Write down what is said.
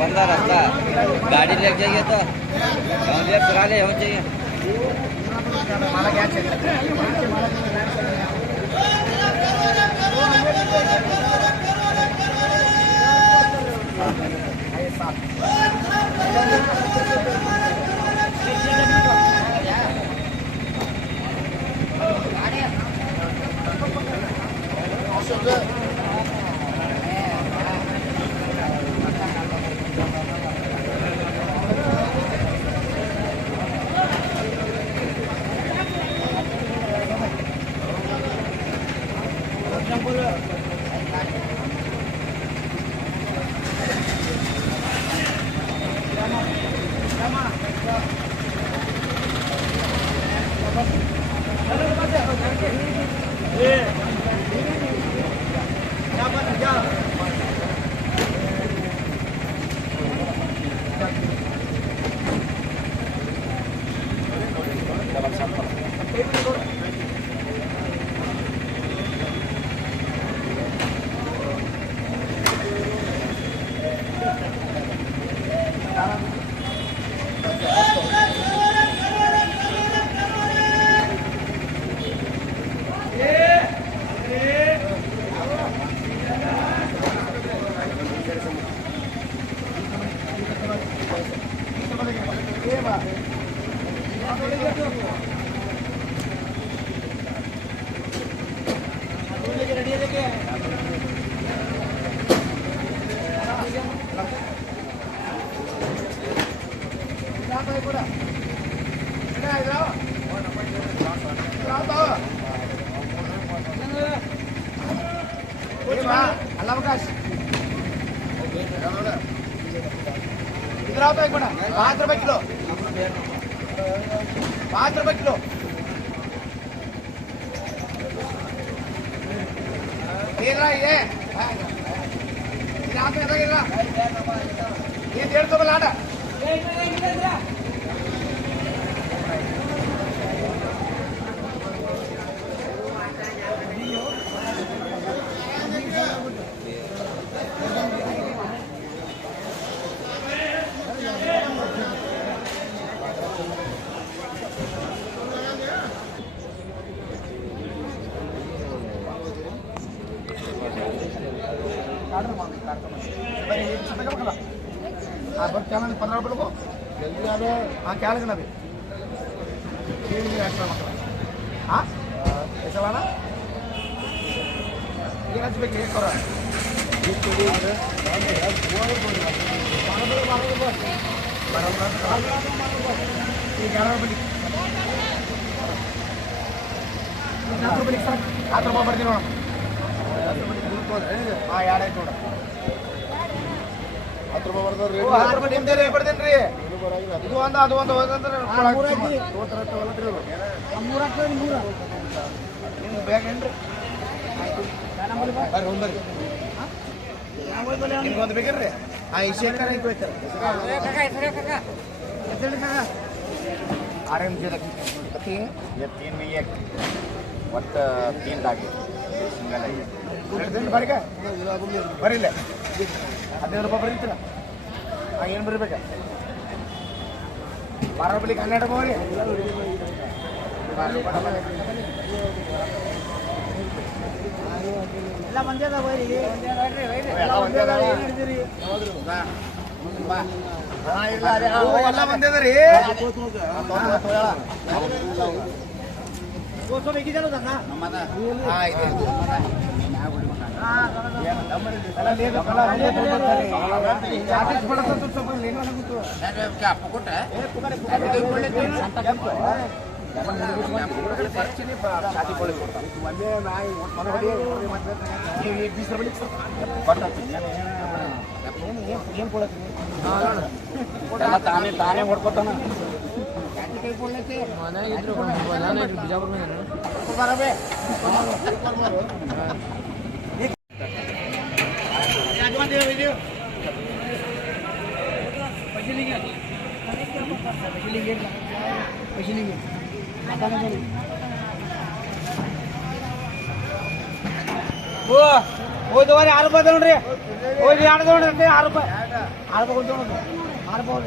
बंदा रास्ता गाड़ी लेके जाइए तो करा ले हो चाहिए अवकाश इधर आओ तो एक मिनट 5 रुपए किलो 5 रुपए किलो ये रहा ये यहाँ पे ये 150 का लाना ಆರ್ಡರ್ ಮಾಡಿ ಬರೀ ಬೇಕಲ್ಲ ಹಾಂ ಬಟ್ ಕ್ಯಾಲ 15 ರೂಪಾಯಿ ಜಲ್ದಿ ಅದೇ ಹಾಂ ಕ್ಯಾಲಗೆ ನಬಿ ಹಾಂ ಎಷ್ಟವಾನ ಏನು ಹಚ್ಬೇಕು ಏನು ಕೊರ ಈಗ 10 ರೂಪಾಯಿ ಬರ್ತೀನಿ ನೋಡ ಹಾಂ ಎರಡಾಯ್ತು ನೋಡ 10 ರೂಪಾಯಿ ಬರ್ತಾರೆ 10 ರೂಪಾಯಿ ನಿಮ್ದೇ ಬರ್ತೀನಿ ರೀ ಇದು ಒಂದು ಅದು ಒಂದು ನಿಮ್ದು ಬೇಗ ಏನ್ರಿ ನಿಮ್ಗೊಂದು ಬೇಕೇನ್ರಿ ಹಾಂ ಈ ಶೇಖರ ಆರೆಂಜ್ ये 3 में 1 ಒಟ್ಟು 3 ದಾಗಿ ಸಿಂಗಲ್ ಆಗಿ ಬರೀಗ ಬರೀಲ್ಲ 15 ರೂಪಾಯಿ ಬರೀತೀರ ಹಾಂ ಏನು ಬರೀಬೇಕ 12 ರೂಪಾಯಿಗೆ 12 ಹೋಗ್ರಿ ಎಲ್ಲ ಒಂದೇ ಅದಾವ ಎಲ್ಲ ಒಂದೇ ಅದಾವ ಏನು ಹಿಡಿದಿರಿ ಎಲ್ಲ ಒಂದೇ ಅದ ರೀ ತಾನೇ ತಾನೇ ಹೊಡ್ಕೊತಾನ ಹೋದ ವಾರ 6 ರೂಪಾಯಿ ನೋಡ್ರಿ ಹೋಗಿ 2 ನೋಡ್ರಿ 6 ರೂಪಾಯಿ 6 ರೂಪಾಯಿ ನೋಡ್ರಿ 6 ರೂಪಾಯಿ